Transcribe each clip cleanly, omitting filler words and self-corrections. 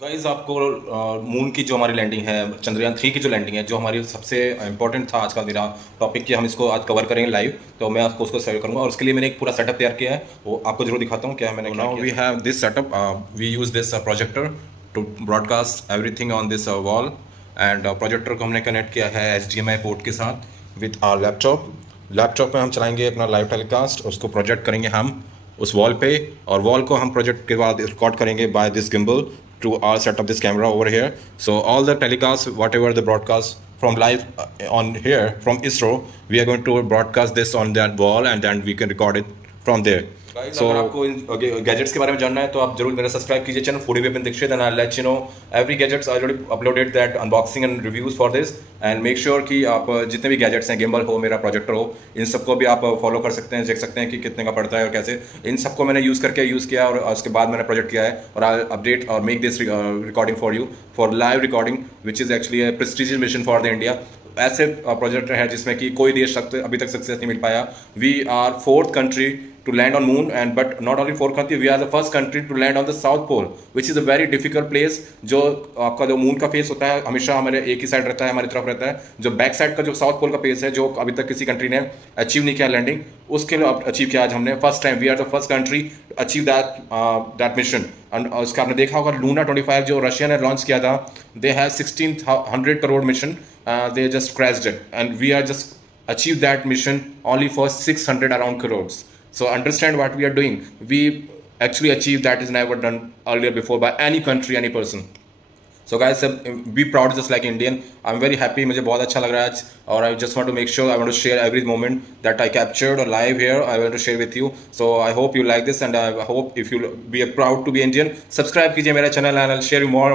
Guys आपको moon की जो हमारी लैंडिंग है, चंद्रयान 3 की जो लैंडिंग है, जो हमारी सबसे इम्पोर्टेंट था आज का मेरा टॉपिक कि हम इसको आज कवर करेंगे लाइव। तो मैं आपको उसको शेयर करूंगा और उसके लिए मैंने एक पूरा सेटअप तैयार किया है, वो आपको जरूर दिखाता हूँ क्या मैंने क्या किया। Now we have this setup, we use this projector to broadcast everything on this wall. And projector को हमने कनेक्ट किया है HDMI पोर्ट के साथ विथ आवर लैपटॉप में हम चलाएंगे अपना लाइव टेलीकास्ट, उसको प्रोजेक्ट करेंगे हम उस वॉल पे, और वॉल को हम प्रोजेक्ट के बाद रिकॉर्ड करेंगे by this gimbal to our set up this camera over here. So all the telecasts, whatever the broadcast from live on here from ISRO, we are going to broadcast this on that wall and then we can record it from there. So अगर आपको इन gadgets के बारे में जानना है तो आप जरूर मेरा सब्सक्राइब कीजिए channel foodie Vipin Dixit, and I let you know every gadgets I already uploaded that unboxing and reviews for this. And make sure कि आप जितने भी गैजेट्स हैं, गिम्बल हो, मेरा प्रोजेक्टर हो, इन सबको भी आप फॉलो कर सकते हैं, देख सकते हैं कि कितने का पड़ता है और कैसे। इन सबको मैंने यूज़ किया और उसके बाद मैंने प्रोजेक्ट किया है, और आई अपडेट और make this recording for you for live recording which is actually A prestigious mission for the India. ऐसे प्रोजेक्ट है जिसमें कि कोई देश अभी तक सक्सेस नहीं मिल पाया। We are fourth country to land on moon, and but not only fourth country, we are the first country to land on the south pole, which is a very difficult place। जो आपका जो moon का face होता है हमेशा हमारे एक ही side रहता है, हमारी तरफ रहता है। जो बैक साइड का जो साउथ पोल का फेस है, जो अभी तक किसी कंट्री ने अचीव नहीं किया लैंडिंग, उसके लिए अचीव किया आज हमने first time. We are the first country achieve that mission. And उसका आपने देखा होगा लूना 25 जो रशिया ने लॉन्च किया था, they have 1600 crore mission, they just crashed it, and we are just achieve that mission only for 600 around crores. So understand what we are doing. We actually achieved that is never done earlier before by any country, any person. So guys, be proud just like Indian. I'm very happy, मुझे बहुत अच्छा लग रहा है आज, और I just want to make sure I want to share every moment that I captured or live here. I want to share with you. So I hope you like this, and I hope if you be proud to be Indian, subscribe कीजिए मेरा channel and I'll share you more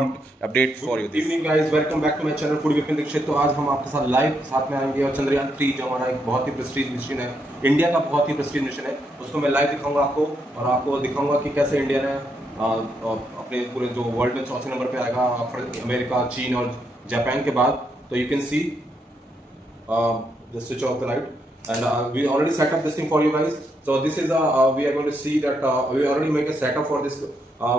update for you. Good evening guys, welcome back to my channel foodie Vipin Dixit. तो आज हम आपके साथ live साथ में आएंगे, और चंद्रयान 3 जो हमारा एक बहुत ही प्रेस्टीज मिशन है, इंडिया का बहुत ही प्रेस्टीज मिशन है, उसको मैं लाइव दिखाऊंगा आपको, और आपको दिखाऊंगा कि कैसे इंडिया ने अपने पूरे जो वर्ल्ड में चौथे नंबर पे आएगा अमेरिका, चीन और जापान के बाद। तो you can see the switch off the light, and we already set up this thing for you guys. So this is we are going to see that we already make a setup for this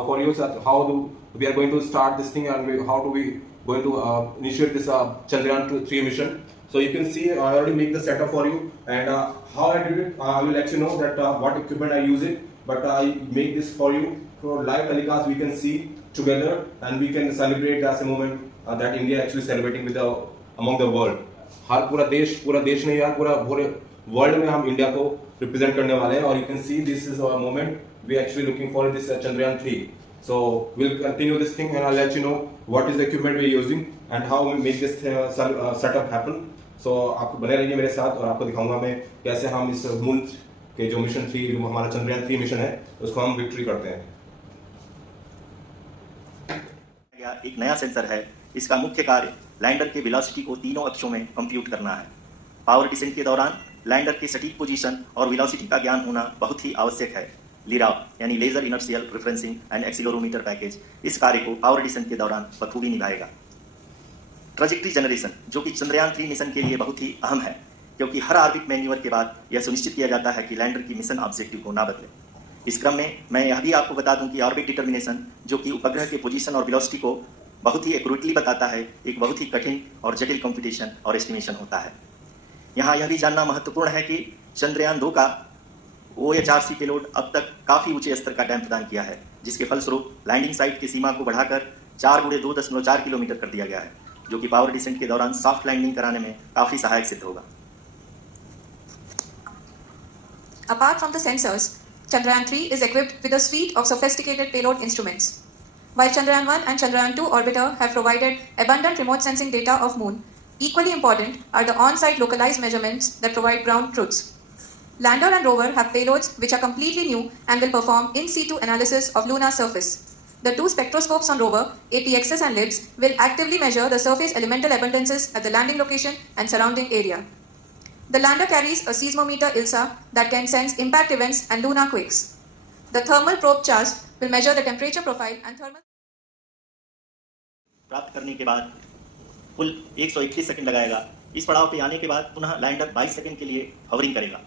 for you, that how do we are going to start this thing, and how do we going to initiate this Chandrayaan 3 mission. So you can see I already make the setup for you, and how I did it I will let you know that what equipment I use it, but I make this for you for live telecast. We can see together and we can celebrate as a moment that India actually celebrating with the among the world. हर पूरा देश नहीं यार, पूरा world में हम India को represent करने वाले हैं, और you can see this is a moment we actually looking for this Chandrayaan 3. So we'll continue this thing, and I'll let you know what is the equipment we're using and how we make this setup happen. So आप बने रहिए मेरे साथ, और आपको दिखाऊंगा मैं कैसे हम इस मून के जो मिशन 3, जो हमारा Chandrayaan 3 मिशन है, उसको हम विक्ट्री करते हैं। एक नया सेंसर है। इसका मुख्य कार्य लैंडर के वेलोसिटी को तीनों अक्षों में कंप्यूट करना है। पावर डिसेंट के दौरान लैंडर के सटीक पोजीशन और वेलोसिटी का ज्ञान होना बहुत ही आवश्यक है। लीरा यानी laser inertial referencing and accelerometer package इस कार्य को पावर डिसेंट के दौरान बखूबी निभाएगा। ट्रैजेक्टरी जनरेशन, जो कि Chandrayaan 3 मिशन के लिए बहुत ही अहम है, क्योंकि हर ऑर्बिट मैन्यूवर के बाद यह सुनिश्चित किया जाता है कि लैंडर की मिशन ऑब्जेक्टिव को ना बदले। इस क्रम में मैं यह भी आपको बता दूं कि ऑर्बिट डिटर्मिनेशन, जो कि उपग्रह के पोजीशन और वेलोसिटी को बहुत ही एक्यूरेटली बताता है, एक बहुत ही कठिन और जटिल कंप्यूटेशन और एस्टिमेशन होता है। यहाँ यह भी जानना महत्वपूर्ण है कि Chandrayaan 2 का OHRC पेलोड अब तक काफी ऊंचे स्तर का डैम्प प्रदान किया है, जिसके फलस्वरूप लैंडिंग साइट की सीमा को बढ़ाकर 4x2.4 किलोमीटर कर दिया गया है, जो कि पावर डिसेंट के दौरान सॉफ्ट लैंडिंग कराने में काफी सहायक सिद्ध होगा। Apart from the sensors, Chandrayaan 3 is equipped with a suite of sophisticated payload instruments. While Chandrayaan 1 and Chandrayaan 2 orbiter have provided abundant remote sensing data of Moon, equally important are the on-site localized measurements that provide ground truths. Lander and rover have payloads which are completely new and will perform in situ analysis of lunar surface. The two spectroscopes on rover, APXS and LIBS, will actively measure the surface elemental abundances at the landing location and surrounding area. The lander carries a seismometer ILSA that can sense impact events and lunar quakes. The thermal probe CHARS will measure the temperature profile and thermal. प्राप्त करने के बाद कुल 131 second लगाएगा। इस पड़ाव पे आने के बाद पुनः लैंडर 22 सेकंड के लिए हवरिंग करेगा।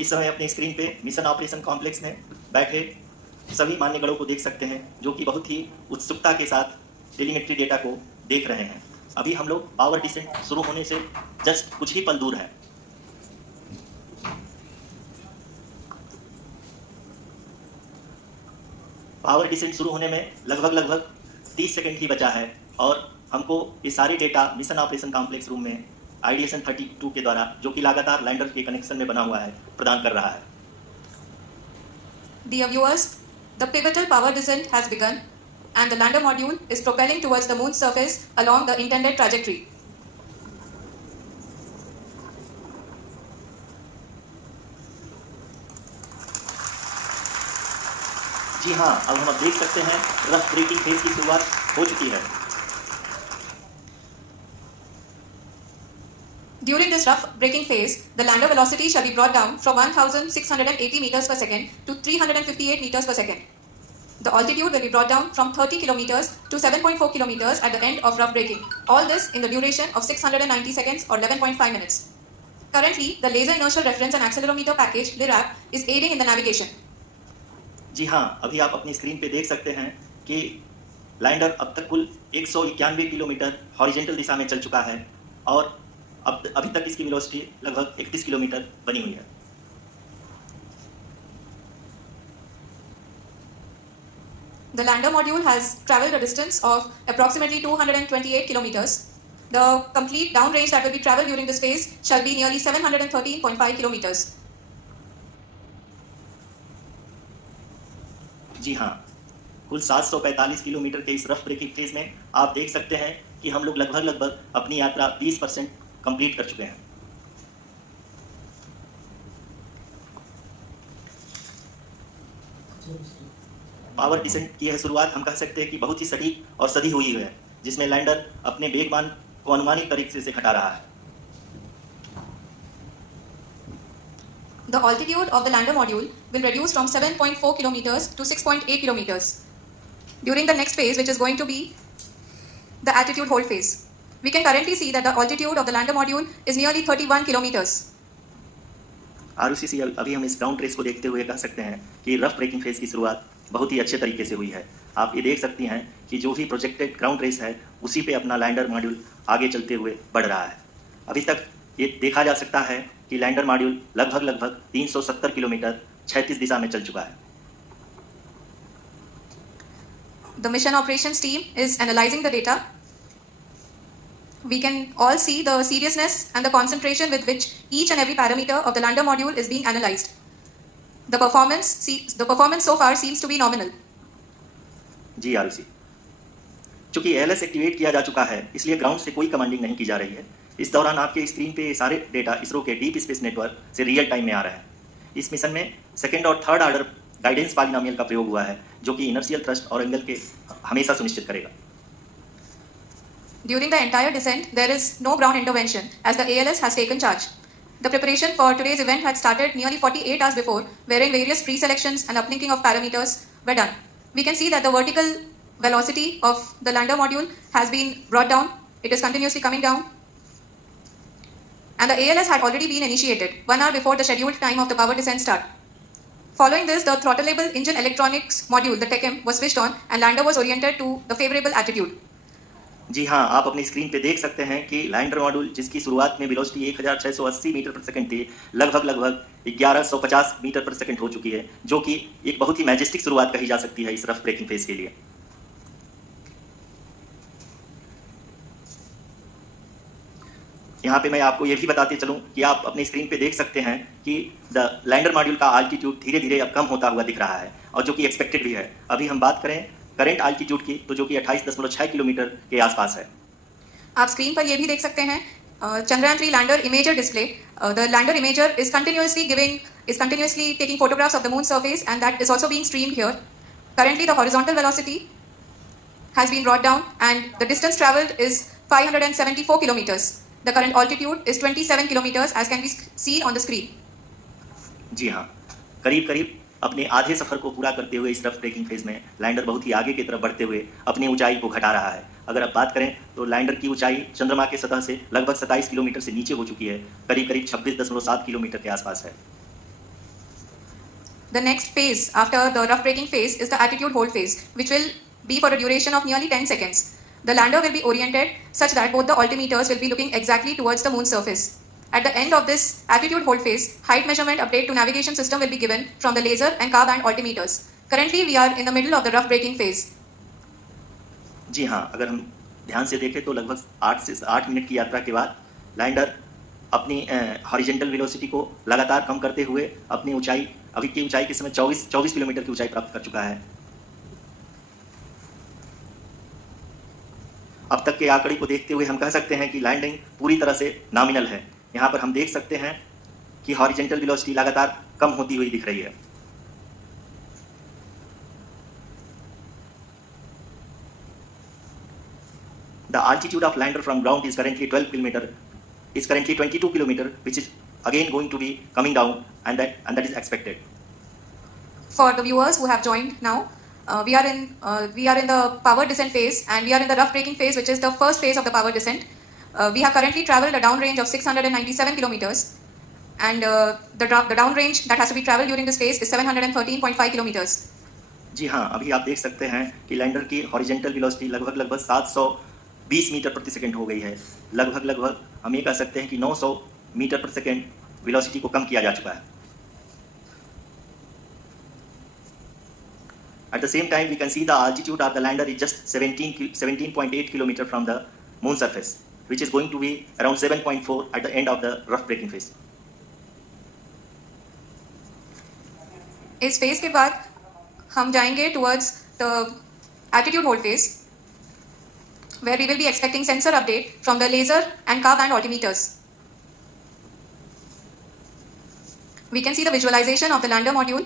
इस समय अपने स्क्रीन पे मिशन ऑपरेशन कॉम्प्लेक्स में बैठे सभी मान्यगणों को देख सकते हैं, जो कि बहुत ही उत्सुकता के साथ टेलीमेट्री डेटा को देख रहे हैं। अभी हम लोग पावर डिसेंट शुरू होने से जस्ट कुछ ही पल दूर हैं। पावर डिसेंट शुरू होने में लगभग 30 सेकंड ही बचा है और हमको ये सारे data mission operation complex room में IDSN 32 के द्वारा, जो कि लगातार लैंडर के कनेक्शन में बना हुआ है, प्रदान कर रहा है। Dear viewers, the pivotal power descent has begun and the lander module is propelling towards the moon's surface along the intended trajectory. जी हाँ, अब हम देख सकते हैं रफ ब्रेकिंग फेज की शुरुआत हो चुकी है। During this rough braking phase, the lander velocity shall be brought down from 1680 meters per second to 358 meters per second. The altitude will be brought down from 30 kilometers to 7.4 kilometers at the end of rough braking. All this in the duration of 690 seconds or 11.5 minutes. Currently, the Laser Inertial Reference and Accelerometer package (LIRAP) is aiding in the navigation. जी हाँ, अभी आप अपनी screen पे देख सकते हैं कि lander अब तक कुल 191 किलोमीटर हॉरिजेंटल दिशा में चल चुका है और अभी तक इसकी वेलोसिटी लगभग 31 किलोमीटर बनी हुई है। The lander module has traveled a distance of approximately 228 kilometers. The complete downrange that will be traveled during this phase shall be nearly 713.5 kilometers. जी हाँ, कुल 745 किलोमीटर के इस रफ ब्रेकिंग फेज में आप देख सकते हैं कि हम लोग लगभग अपनी यात्रा 20% कंप्लीट कर चुके हैं। पावर डिसेंट की यह शुरुआत हम कह सकते हैं कि बहुत ही सटीक और सधी हुई है, जिसमें लैंडर अपने वेगमान को अनुमानित तरीके से घटा रहा है। The altitude of the lander module will reduce from 7.4 kilometers to 6.8 kilometers during the next phase, which is going to be the attitude hold phase. We can currently see that the altitude of the lander module is nearly 31 kilometers. ROCC अभी हम इस ground race को देखते हुए कह सकते हैं कि रफ ब्रेकिंग फेज की शुरुआत बहुत ही अच्छे तरीके से हुई है। आप ये देख सकती हैं कि जो भी प्रोजेक्टेड ग्राउंड रेस है, उसी पे अपना लैंडर मॉड्यूल आगे चलते हुए बढ़ रहा है। अभी तक ये देखा जा सकता है कि लैंडर मॉड्यूल लगभग 370 किलोमीटर 36 दिशा में चल चुका है। The mission operations team is analyzing the data. We can all see the seriousness and the concentration with which each and every parameter of the lander module is being analyzed. The performance so far seems to be nominal. जी आरुषि, चूंकि ALS activate किया जा चुका है, इसलिए ground से कोई commanding नहीं की जा रही है। इस दौरान आपके स्क्रीन पे सारे डेटा इसरो के डीप स्पेस नेटवर्क से रियल टाइम में आ रहा है। इस मिशन में सेकेंड और थर्ड ऑर्डर गाइडेंस पॉलिनोमियल का प्रयोग हुआ है, जो कि इनर्शियल थ्रस्ट और एंगल के हमेशा सुनिश्चित करेगा। During the entire descent, there is no ground intervention as the ALS has taken charge. The preparation for today's event had started nearly 48 hours before, wherein various pre-selections and uplinking of parameters were done. We can see that the vertical velocity of the lander module has been brought down. It is continuously coming down. And the ALS had already been initiated 1 hour before the scheduled time of the power descent start. Following this, the throttleable engine electronics module, the TECM, was switched on and lander was oriented to the favorable attitude. जी हाँ, आप अपनी screen पे देख सकते हैं कि lander module, जिसकी शुरुआत में वेलोसिटी 1680 मीटर पर सेकंड थी, लगभग 1150 मीटर पर सेकंड हो चुकी है, जो कि एक बहुत ही मैजेस्टिक शुरुआत कही जा सकती है इस रफ ब्रेकिंग फेज के लिए। यहाँ पे मैं आपको ये भी बताते चलूँ कि आप अपनी स्क्रीन पे देख सकते हैं कि द लैंडर मॉड्यूल का आल्टीट्यूड धीरे धीरे अब कम होता हुआ दिख रहा है, और जो कि एक्सपेक्टेड भी है। अभी हम बात करें करेंट आल्टीट्यूड की, तो जो कि 28.6 किलोमीटर के आसपास है। आप स्क्रीन पर ये भी देख सकते हैं Chandrayaan 3 lander imager display. The lander imager is continuously taking photographs of the moon's surface, and that is also being streamed here. Currently, the horizontal velocity has been brought down, and the distance traveled is 574 kilometers. The current altitude is 27 kilometers, as can be seen on the screen. जी हाँ, करीब अपने आधे सफर को पूरा करते हुए इस rough breaking phase में लैंडर बहुत ही आगे की तरफ बढ़ते हुए अपनी ऊंचाई को घटा रहा है। अगर आप बात करें तो लैंडर की ऊंचाई चंद्रमा के सतह से लगभग 27 किलोमीटर से नीचे हो चुकी है, करीब 26.7 किलोमीटर के आसपास है। The next phase after the rough braking phase is the attitude hold phase, which will be for a duration of nearly 10 seconds. The lander will be oriented such that both the altimeters will be looking exactly towards the moon's surface. At the end of this attitude hold phase, height measurement update to navigation system will be given from the laser and car band altimeters. Currently, we are in the middle of the rough braking phase. जी हाँ, अगर हम ध्यान से देखें तो लगभग 8 से 8 minute की यात्रा के बाद लैंडर अपनी हॉरिजेंटल वेलोसिटी को लगातार कम करते हुए अपनी ऊंचाई, अभी की ऊंचाई के समय 24 किलोमीटर की ऊंचाई प्राप्त कर चुका है। अब तक के आंकड़े को देखते हुए हम कह सकते हैं कि लैंडिंग पूरी तरह से नॉमिनल है। यहाँ पर हम देख सकते हैं कि हॉरिजेंटल वेलोसिटी लगातार कम होती हुई दिख रही है। The altitude of lander from ground is currently 22 kilometer, which is again going to be coming down, and that is expected. For the viewers who have joined now, we are in the power descent phase, and we are in the rough braking phase, which is the first phase of the power descent. We have currently traveled a downrange of 697 kilometers, and the downrange that has to be traveled during this phase is 713.5 kilometers. जी हाँ, अभी आप देख सकते हैं कि lander की horizontal velocity लगभग 720 metre प्रति सेकंड हो गई है। लगभग हम ये कह सकते हैं कि 900 मीटर प्रति सेकंड वेलोसिटी को कम किया जा चुका है। At the same time, we can see the altitude of the lander is just 17.8 kilometer from the moon surface, which is going to be around 7.4 at the end of the rough braking phase. इस phase के बाद हम जाएंगे towards the attitude hold phase, where we will be expecting sensor update from the laser and car band altimeters. We can see the visualization of the lander module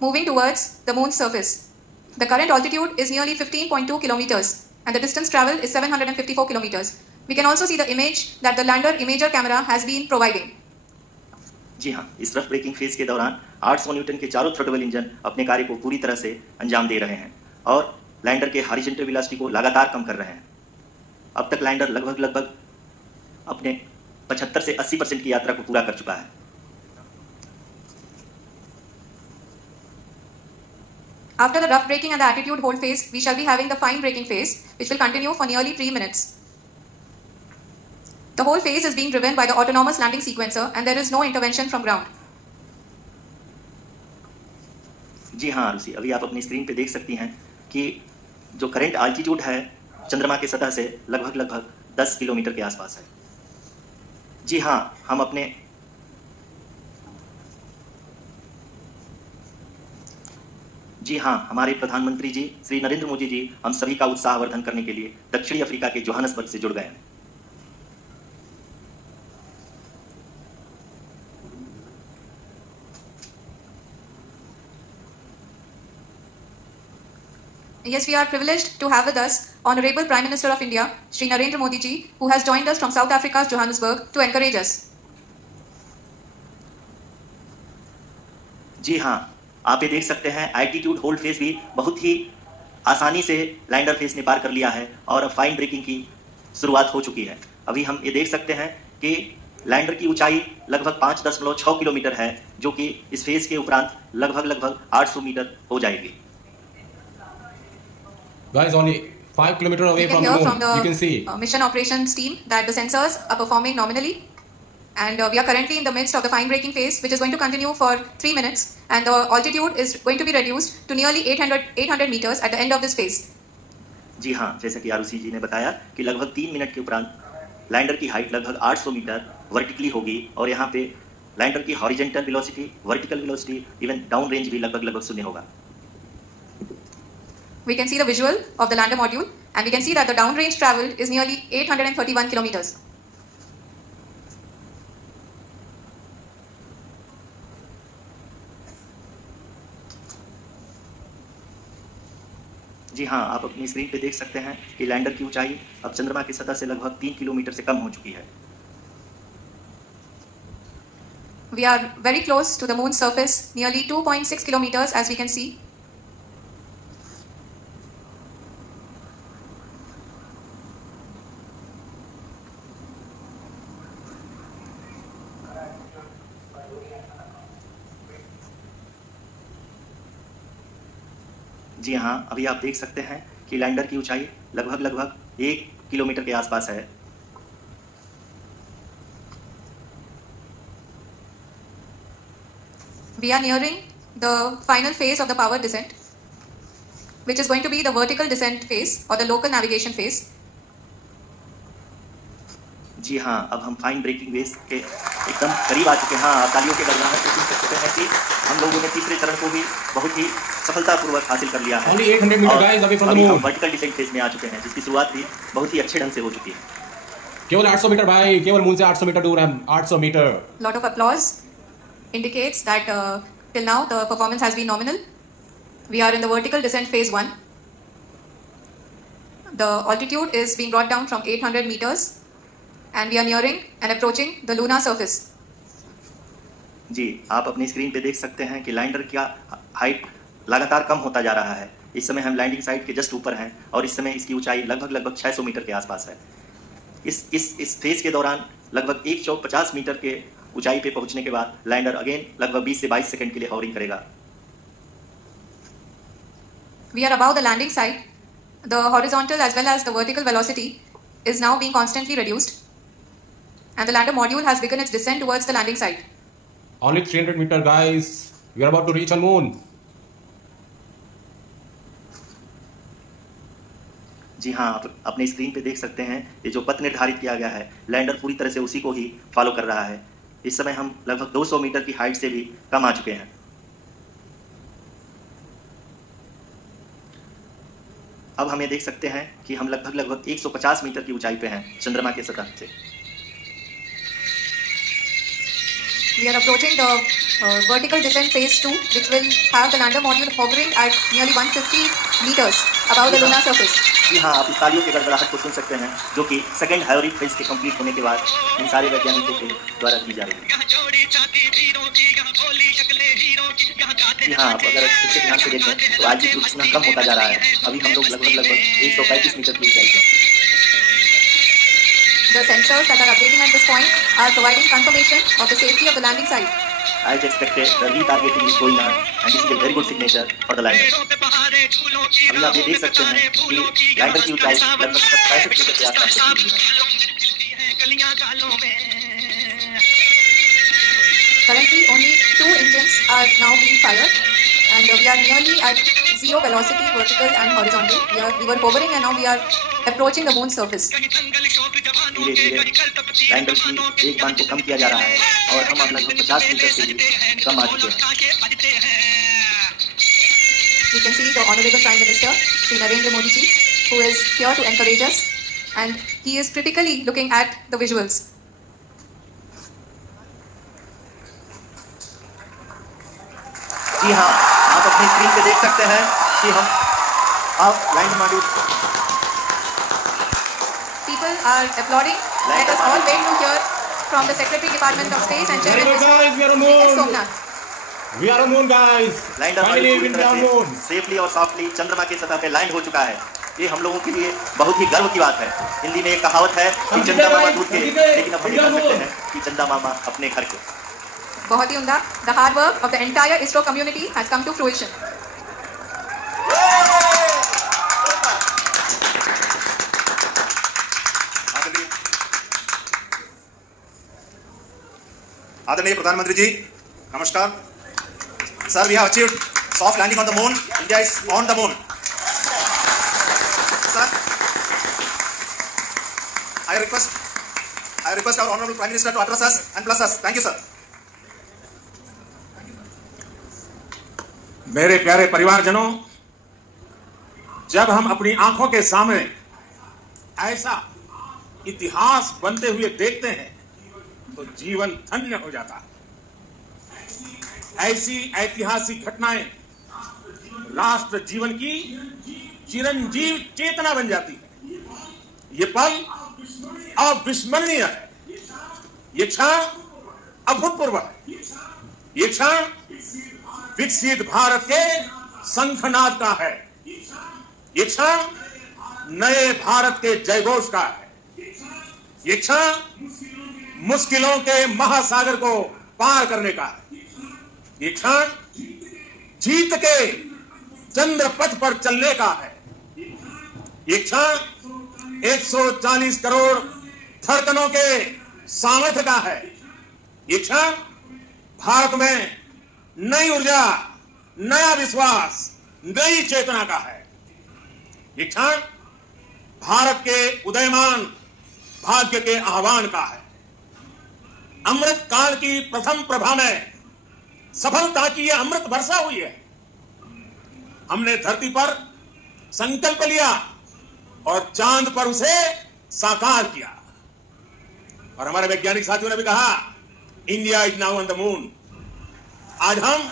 moving towards the moon's surface. The current altitude is nearly 15.2 kilometers, and the distance traveled is 754 kilometers. We can also see the image that the lander imager camera has been providing. जी हाँ, इस rough breaking phase के दौरान 800 Newton के चारों throttle engine अपने कार्य को पूरी तरह से अंजाम दे रहे हैं और लैंडर के हॉरिजॉन्टल वेलोसिटी को लगातार कम कर रहे हैं। अब तक लैंडर लगभग अपने 75 से 80% की यात्रा को पूरा कर चुका है। After the rough braking and the attitude hold phase, we shall be having the fine braking phase, which will continue for nearly 3 minutes. The whole phase is being driven by the autonomous landing sequencer, and there is no intervention from ground. जी हाँ आरुषि, अभी आप अपनी screen पे देख सकती हैं कि जो करंट आल्टीट्यूड है चंद्रमा के सतह से लगभग 10 किलोमीटर के आसपास है। जी हाँ, हमारे प्रधानमंत्री जी श्री नरेंद्र मोदी जी हम सभी का उत्साहवर्धन करने के लिए दक्षिणी अफ्रीका के जोहान्सबर्ग से जुड़ गए हैं। Yes, we are privileged to have with us Honorable Prime Minister of India, Shri Narendra Modi ji, who has joined us from South Africa's Johannesburg to encourage us. जी हाँ, आप ये देख सकते हैं एल्टीट्यूड होल्ड फेज भी बहुत ही आसानी से लैंडर फेज ने पार कर लिया है और अब फाइन ब्रेकिंग की शुरुआत हो चुकी है। अभी हम ये देख सकते हैं कि लैंडर की ऊंचाई लगभग 5.6 किलोमीटर है, जो कि इस फेज के उपरांत लगभग 800 मीटर हो जाएगी। Guys, only 5 kilometers away We can from the hear moon. from the You can see. mission operations team that the sensors are performing nominally, and we are currently in the midst of the fine braking phase, which is going to continue for 3 minutes, and the altitude is going to be reduced to nearly 800 meters at the end of this phase. जी हाँ, जैसे कि आरुषि जी ने बताया कि लगभग 3 minute के उपरांत lander की हाइट लगभग 800 मीटर वर्टिकली होगी और यहाँ पे लैंडर की horizontal velocity, vertical velocity, even down range भी लगभग 0 होगा। We can see the visual of the lander module, and we can see that the downrange traveled is nearly 831 kilometers. जी हाँ, आप अपनी स्क्रीन पे देख सकते हैं कि लैंडर की ऊंचाई अब चंद्रमा की सतह से लगभग 3 किलोमीटर से कम हो चुकी है। We are very close to the moon's surface, nearly 2.6 kilometers, as we can see. जी हाँ, अभी आप देख सकते हैं कि लैंडर की ऊंचाई लगभग 1 किलोमीटर के आसपास है। We are nearing the final phase of the power descent, which is going to be the vertical descent phase or the local navigation phase. जी हाँ, अब हम फाइन ब्रेकिंग वेव के एकदम करीब आ चुके हैं। हाँ, तालियों के गड़गड़ाहट से सुन सकते हैं कि हम लोगों ने तीसरे चरण को भी बहुत ही सफलतापूर्वक हासिल कर लिया है। Only 800 meter guys away from the अभी हम moon. वर्टिकल डिसेंट फेज में आ चुके हैं, जिसकी शुरुआत भी बहुत ही अच्छे ढंग से हो चुकी है। केवल 800 मीटर भाई, केवल मून से 800 मीटर दूर है, 800 metre. Lot of applause indicates that till now the performance has been nominal. We are in the vertical descent phase 1. The altitude is being brought down from 800 meters and we are nearing and approaching the lunar surface. जी, आप अपनी screen पे देख सकते हैं कि lander का height लगातार कम होता जा रहा है। इस समय हम लैंडिंग साइट के जस्ट ऊपर हैं और इस समय इसकी ऊंचाई लगभग 600 मीटर के आसपास है। इस फेज के दौरान लगभग 150 मीटर के ऊंचाई पे पहुंचने के बाद लैंडर अगेन लगभग 20 से 22 सेकंड के लिए हॉवरिंग करेगा। We are above the landing site. The horizontal as well as the vertical velocity is now being constantly reduced, and the lander module has begun its descent towards the landing site. Only 300 meter guys. We are about to reach on moon. जी हाँ, आप अपने screen पे देख सकते हैं ये जो पथ निर्धारित किया गया है, लैंडर पूरी तरह से उसी को ही फॉलो कर रहा है। इस समय हम लगभग 200 मीटर की हाइट से भी कम आ चुके हैं। अब हम ये देख सकते हैं कि हम लगभग 150 मीटर की ऊंचाई पे हैं चंद्रमा के सतह से। We are approaching the vertical descent phase 2, which will have the lander module hovering at nearly 150 meters above the lunar surface. जी हाँ, आप इस तालियों के गड़गड़ाहट को सुन सकते हैं, जो कि सेकेंड हाइब्रिड फेज के कंप्लीट होने के बाद इन सारे वैज्ञानिकों के द्वारा की जा रही है। जी हाँ, आप अगर अच्छे ध्यान से देखें तो आल्टीट्यूड इतना कम होता जा रहा है। अभी हम लोग लगभग 135 मीटर की ऊंचाई पे। The sensors that are updating at this point are providing confirmation of the safety of the landing site. As expected, the retargeting is going on, and this is a very good signature for the lander. अभी आप ये देख सकते हैं कि lander की ऊंचाई लगभग 65 मीटर के आसपास तक है। Currently, only 2 engines are now being fired, and we are nearly at zero velocity, vertical and horizontal. We were hovering, and now we are approaching the moon's surface. धीरे धीरे लैंडर की एक बांध को कम किया जा रहा है और हम अब लगभग 50 मीटर से भी कम आ चुके हैं। We can see the Honorable Prime Minister, Shri Narendra Modi ji, who is here to encourage us, and he is critically looking at the visuals. जी हाँ, आप अपनी स्क्रीन पे देख सकते हैं कि आप land module People are applauding. Let us all wait to hear from the Secretary Department of Space and Chairman guys, we are on Shri S. moon. Somnath. We are on moon guys. Lander Finally we पूरी are on तरह moon. से safely और softly चंद्रमा की सतह पे land हो चुका है। ये हम लोगों के लिए बहुत ही गर्व की बात है। हिंदी में एक कहावत है कि चंदा मामा दूध के, लेकिन अब हम कह सकते हैं कि चंदा मामा अपने घर के। बहुत ही उम्दा. The hard work of the entire ISRO community has come to fruition. आदरणीय प्रधानमंत्री जी, नमस्कार sir. We have achieved soft landing on the moon. India is on the moon sir. I request our honourable prime minister to address us and bless us. Thank you sir. मेरे प्यारे परिवारजनों, जब हम अपनी आंखों के सामने ऐसा इतिहास बनते हुए देखते हैं तो जीवन धन्य हो जाता है। ऐसी ऐतिहासिक घटनाएं राष्ट्र जीवन की चिरंजीव चेतना बन जाती है। ये पल अविस्मरणीय है। ये क्षण अभूतपूर्व है। ये क्षण विकसित भारत के शंखनाद का है। ये क्षण नए भारत के जयघोष का है। ये क्षण मुश्किलों के महासागर को पार करने का है। ये क्षण जीत के चंद्र पथ पर चलने का है। ये क्षण 140 करोड़ धड़कनों के सामर्थ्य का है। ये क्षण भारत में नई ऊर्जा, नया विश्वास, नई चेतना का है। ये क्षण भारत के उदयमान भाग्य के आह्वान का है। अमृत काल की प्रथम प्रभा में सफलता की यह अमृत वर्षा हुई है। हमने धरती पर संकल्प लिया और चांद पर उसे साकार किया। और हमारे वैज्ञानिक साथियों ने भी कहा, India is now on the moon. आज हम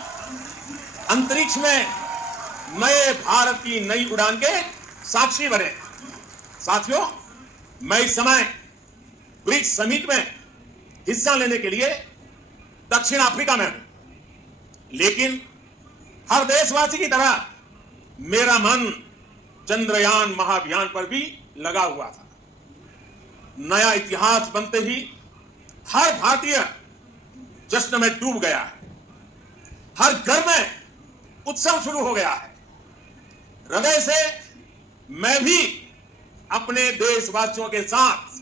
अंतरिक्ष में नए भारत की नई उड़ान के साक्षी बने। साथियों, मैं इस समय ब्रिक्स समिट में हिस्सा लेने के लिए दक्षिण अफ्रीका में हूं, लेकिन हर देशवासी की तरह मेरा मन चंद्रयान महाअभियान पर भी लगा हुआ था। नया इतिहास बनते ही हर भारतीय जश्न में डूब गया है। हर घर में उत्सव शुरू हो गया है। हृदय से मैं भी अपने देशवासियों के साथ,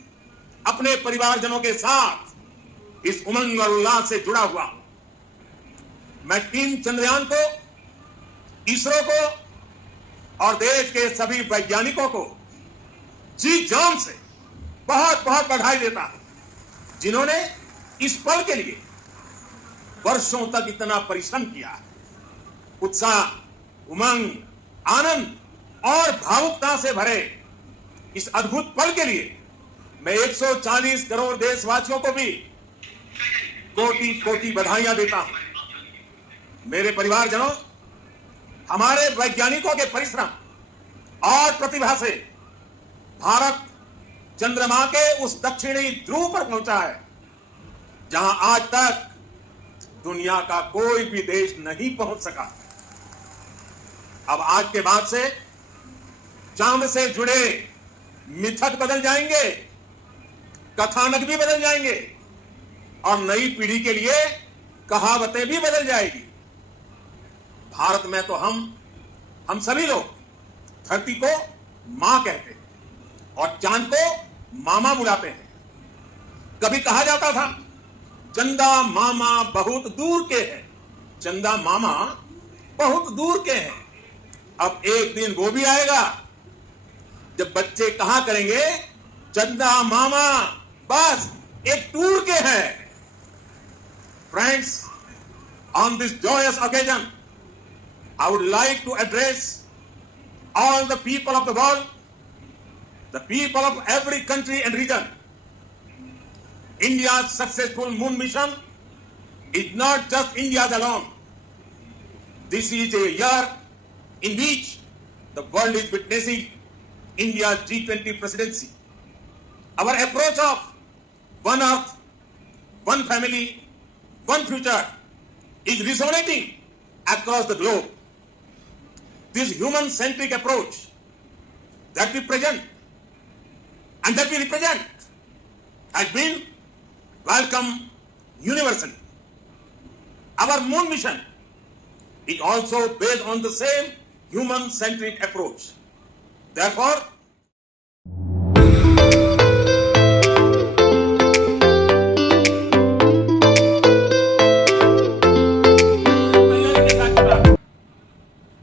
अपने परिवारजनों के साथ इस उमंग और उल्लास से जुड़ा हुआ हूं। मैं टीम चंद्रयान को, इसरो को और देश के सभी वैज्ञानिकों को जी जान से बहुत बहुत बधाई देता हूं, जिन्होंने इस पल के लिए वर्षों तक इतना परिश्रम किया है। उत्साह, उमंग, आनंद और भावुकता से भरे इस अद्भुत पल के लिए मैं 140 करोड़ देशवासियों को भी कोटि कोटि बधाइयां देता हूं। मेरे परिवारजनों, हमारे वैज्ञानिकों के परिश्रम और प्रतिभा से भारत चंद्रमा के उस दक्षिणी ध्रुव पर पहुंचा है, जहां आज तक दुनिया का कोई भी देश नहीं पहुंच सका। अब आज के बाद से चांद से जुड़े मिथक बदल जाएंगे, कथानक भी बदल जाएंगे और नई पीढ़ी के लिए कहावतें भी बदल जाएगी। भारत में तो हम सभी लोग धरती को मां कहते हैं और चांद को मामा बुलाते हैं। कभी कहा जाता था, चंदा मामा बहुत दूर के हैं, चंदा मामा बहुत दूर के हैं। अब एक दिन वो भी आएगा जब बच्चे कहा करेंगे, चंदा मामा बस एक टूर के हैं। Friends, on this joyous occasion, I would like to address all the people of the world, the people of every country and region. India's successful moon mission is not just India's alone. This is a year in which the world is witnessing India's G20 presidency. Our approach of one earth, one family, one future is resonating across the globe. This human-centric approach that we present and that we represent has been welcomed universally. Our moon mission is also based on the same human-centric approach. Therefore,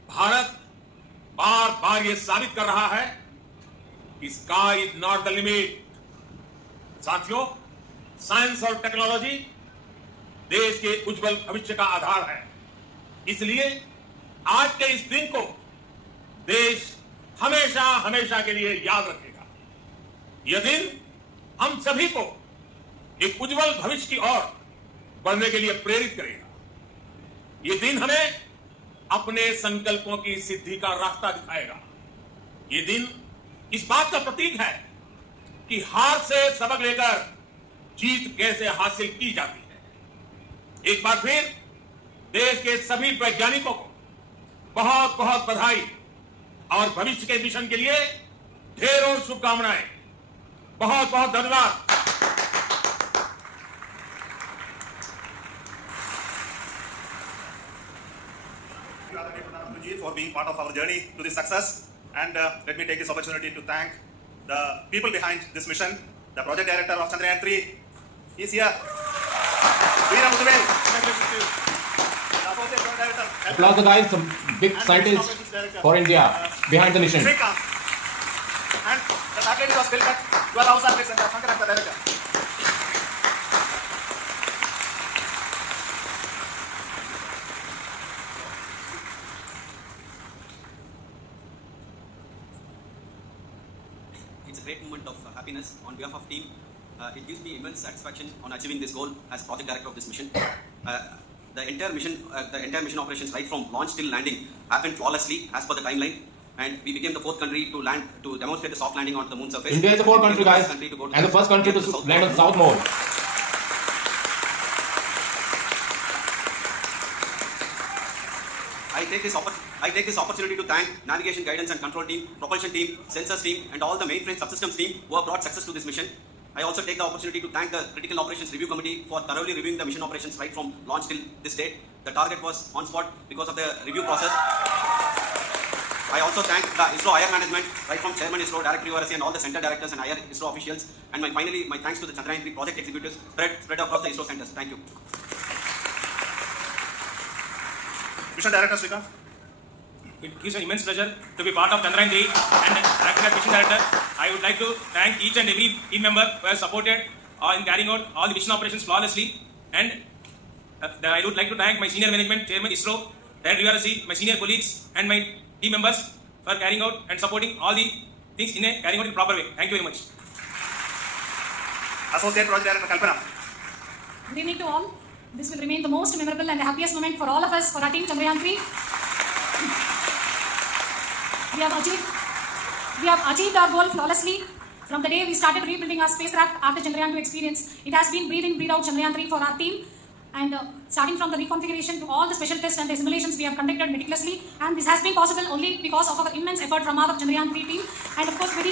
Bharat बार बार ये साबित कर रहा है कि sky is not the limit. साथियों, science और टेक्नोलॉजी देश के उज्जवल भविष्य का आधार है। इसलिए आज के इस दिन को देश हमेशा हमेशा के लिए याद रखेगा। यह दिन हम सभी को एक उज्जवल भविष्य की ओर बढ़ने के लिए प्रेरित करेगा। यह दिन हमें अपने संकल्पों की सिद्धि का रास्ता दिखाएगा। यह दिन इस बात का प्रतीक है कि हार से सबक लेकर जीत कैसे हासिल की जाती है। एक बार फिर देश के सभी वैज्ञानिकों को बहुत बहुत बधाई और भविष्य के मिशन के लिए ढेरों शुभकामनाएं। बहुत बहुत धन्यवाद। आदरणीय प्रधानमंत्री जी, for being part of our journey to this success. And let me take this opportunity to thank the people behind this mission. The project director of Chandrayaan 3 is here. Veera Muduvel. The associate project director. Applause the guys, some big And scientists operations director, for India behind the mission. Srikanth. And the satellite was built at 12 hours orbit center. Shankar, the director. It's a great moment of happiness on behalf of team. It gives me immense satisfaction on achieving this goal as project director of this mission. The entire mission operations right from launch till landing happened flawlessly as per the timeline, and we became the fourth country to demonstrate the soft landing onto the moon surface. India is the fourth country, guys, and the first country to land on the South Pole. I take this opportunity to thank navigation, guidance and control team, propulsion team, sensors team and all the mainframe subsystems team who have brought success to this mission. I also take the opportunity to thank the Critical Operations Review Committee for thoroughly reviewing the mission operations right from launch till this date. The target was on spot because of the review process. I also thank the ISRO IR management, right from Chairman ISRO, Director URSC and all the center directors and IR ISRO officials. And finally, my thanks to the Chandrayaan 3 project executives spread across the ISRO centers. Thank you. Mission Director Srikanth. It gives an immense pleasure to be part of Chandrayaan 3 and acting as mission director. I would like to thank each and every team member who has supported in carrying out all the mission operations flawlessly. And I would like to thank my senior management, Chairman ISRO, Director URSC, my senior colleagues and my team members for carrying out and supporting all the things carrying out in a proper way. Thank you very much. Associate Project Director Kalpana. Good evening to all. This will remain the most memorable and the happiest moment for all of us for our team Chandrayaan 3. We have achieved our goal flawlessly. From the day we started rebuilding our spacecraft after Chandrayaan 2 experience, it has been breathe in, breathe out Chandrayaan 3 for our team. And starting from the reconfiguration to all the special tests and the simulations we have conducted meticulously. And this has been possible only because of our immense effort from our Chandrayaan 3 team. And of course, with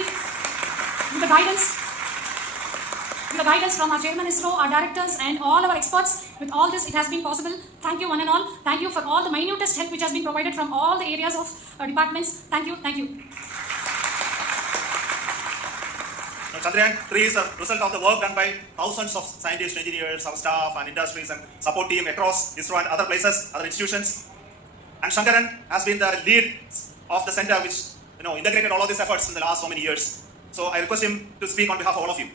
the guidance from our Chairman ISRO, our directors and all our experts. With all this, it has been possible. Thank you one and all. Thank you for all the minutest help which has been provided from all the areas of departments. Thank you. Thank you. Now, Chandrayaan 3 is a result of the work done by thousands of scientists, engineers, our staff and industries and support team across ISRO and other places, other institutions. And Shankaran has been the lead of the center which integrated all of these efforts in the last so many years. So I request him to speak on behalf of all of you.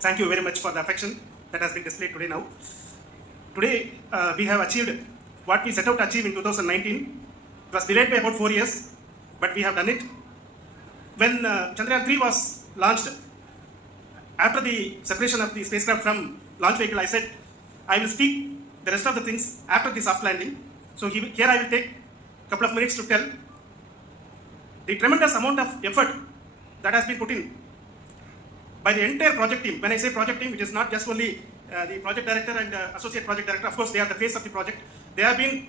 Thank you very much for the affection that has been displayed today now. Today, we have achieved what we set out to achieve in 2019. It was delayed by about 4 years, but we have done it. When Chandrayaan 3 was launched, after the separation of the spacecraft from launch vehicle, I said, I will speak the rest of the things after the soft landing. So here I will take a couple of minutes to tell the tremendous amount of effort that has been put in by the entire project team. When I say project team, it is not just only the project director and associate project director. Of course, they are the face of the project. They have been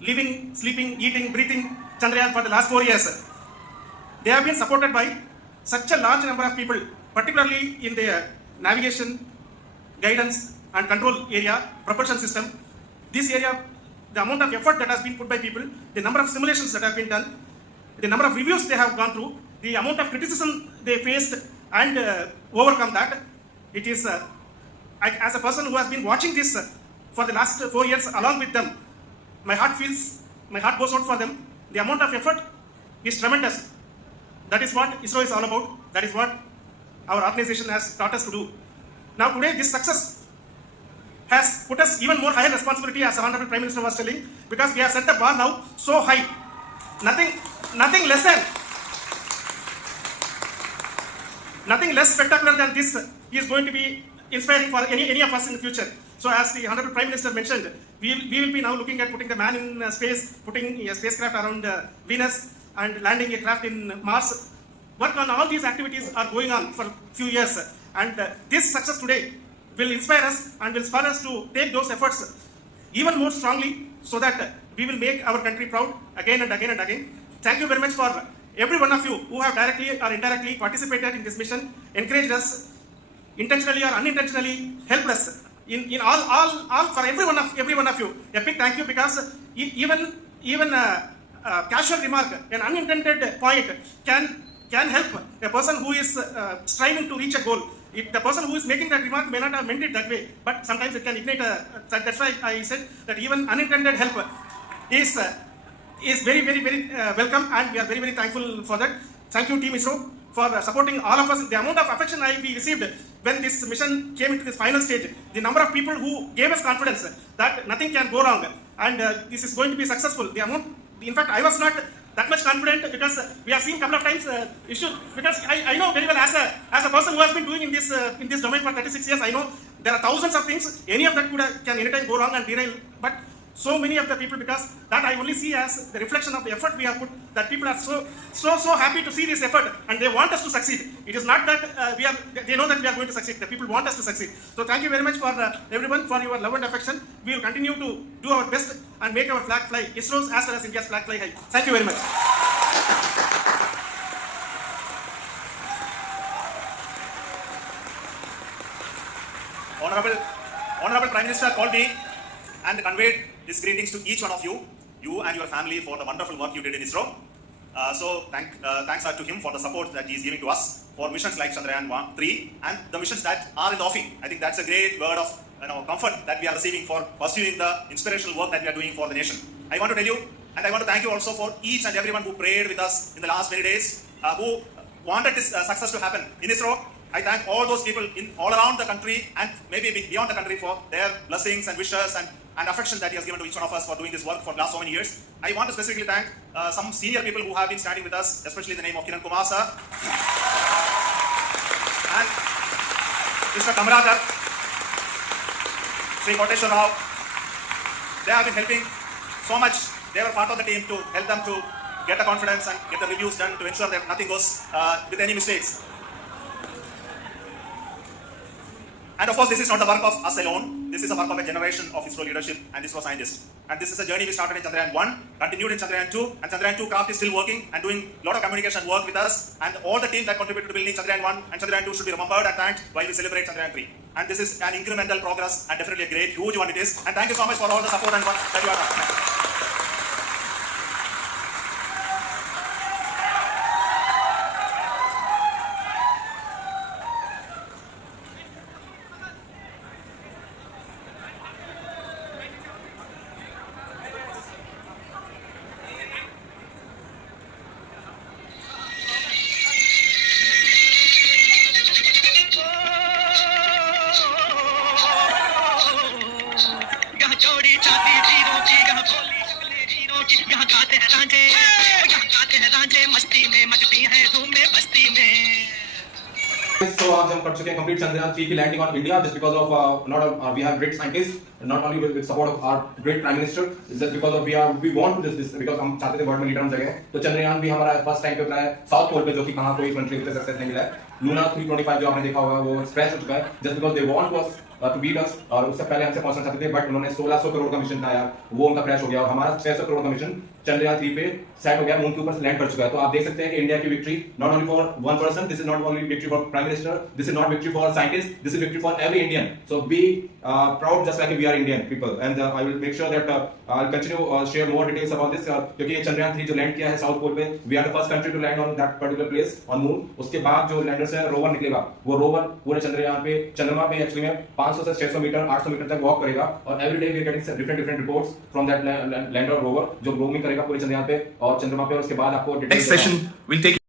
living, sleeping, eating, breathing Chandrayaan for the last 4 years. They have been supported by such a large number of people, particularly in the navigation, guidance and control area, propulsion system. This area, the amount of effort that has been put by people, the number of simulations that have been done, the number of reviews they have gone through, the amount of criticism they faced and overcome that. It is, as a person who has been watching this for the last 4 years along with them, my heart goes out for them. The amount of effort is tremendous. That is what ISRO is all about. That is what our organization has taught us to do. Now today, this success has put us even more higher responsibility, as the Honorable Prime Minister was telling, because we have set the bar now so high. Nothing less spectacular than this is going to be inspiring for any of us in the future. So as the Honorable Prime Minister mentioned, we will be now looking at putting the man in space, putting a spacecraft around Venus and landing a craft in Mars. Work on all these activities are going on for a few years, and this success today will inspire us and will spur us to take those efforts even more strongly so that we will make our country proud again and again and again. Thank you very much for every one of you who have directly or indirectly participated in this mission, encouraged us, intentionally or unintentionally helped us in all for every one of you. A big thank you, because even casual remark, an unintended point can help a person who is striving to reach a goal. If the person who is making that remark may not have meant it that way, but sometimes it can ignite that's why I said that even unintended help is very welcome, and we are very thankful for that. Thank you, Team ISRO, for supporting all of us. The amount of affection we received when this mission came into this final stage, the number of people who gave us confidence that nothing can go wrong and this is going to be successful. The amount, in fact, I was not that much confident, because we have seen a couple of times issues. Because I know very well, as a person who has been doing in this domain for 36 years, I know there are thousands of things. Any of that can anytime go wrong and derail. But so many of the people, because that I only see as the reflection of the effort we have put, that people are so happy to see this effort and they want us to succeed. It is not that they know that we are going to succeed. The people want us to succeed. So thank you very much for everyone for your love and affection. We will continue to do our best and make our flag fly, ISRO's as well as India's flag fly high. Thank you very much. Honorable Prime Minister called me and conveyed his greetings to each one of you and your family, for the wonderful work you did in ISRO. So thanks are to him for the support that he is giving to us for missions like Chandrayaan 3 and the missions that are in the offing. I think that's a great word of comfort that we are receiving for pursuing the inspirational work that we are doing for the nation. I want to tell you, and I want to thank you also for each and everyone who prayed with us in the last many days, who wanted this success to happen in ISRO. I thank all those people all around the country and maybe beyond the country for their blessings and wishes and affection that he has given to each one of us for doing this work for the last so many years. I want to specifically thank some senior people who have been standing with us, especially in the name of Kiran Kumar sir and Mr. Kamradar, Sri Koteshwar Rao. They have been helping so much. They were part of the team to help them to get the confidence and get the reviews done to ensure that nothing goes with any mistakes. And of course, this is not the work of us alone. This is the work of a generation of ISRO leadership and ISRO scientists. And this is a journey we started in Chandrayaan 1, continued in Chandrayaan 2, and Chandrayaan 2 craft is still working and doing a lot of communication work with us. And all the team that contributed to building Chandrayaan 1 and Chandrayaan 2 should be remembered and thanked while we celebrate Chandrayaan 3. And this is an incremental progress and definitely a great, huge one it is. And thank you so much for all the support and work that you have done. So हम कर चुके हैं complete Chandrayaan 3 की landing on India just because of we have great scientists, not only with support of our great Prime Minister, just because of we want to this because हम चाहते थे world में leader हम जगह. तो चंद्रयान भी हमारा फर्स्ट टाइम पे उतरा है साउथ पोल पे, जो कि कहाँ कोई कंट्री को सक्सेस नहीं मिला है. लूना 325 जो आपने देखा होगा वो क्रैश हो चुका है just because they want us to beat us, और उससे पहले हमसे पहुंचना चाहते थे, बट उन्होंने 1600 करोड़ का मिशन था यार, वो उनका क्रैश हो गया और हमारा 600 करोड़ का मिशन चंद्रयान 3 पे सेट हो गया, मून के ऊपर लैंड कर चुका है. तो आप देख सकते हैं कि इंडिया की victory not only for one person, this is not only victory for prime minister, this is not victory for scientist, this is victory for every Indian. So be proud just like we are Indian people, and I will make sure that I will continue share more details about this, क्योंकि ये चंद्रयान 3 जो land किया है south pole पे, we are the first country to land on that particular place on moon. उसके बाद जो lander से रोवर निकलेगा, वो रोवर पूरे चंद्रयान पे चंद्रमा पे एक्चुअली में 500 से 600 मीटर 800 मीटर तक वॉक करेगा, और every day we are getting different reports from that lander rover जो रोमिंग करेगा पूरे चंद्रयान पे और चंद्रमा पे, और उसके बाद आपको नेक्स्ट सेशन विल टेक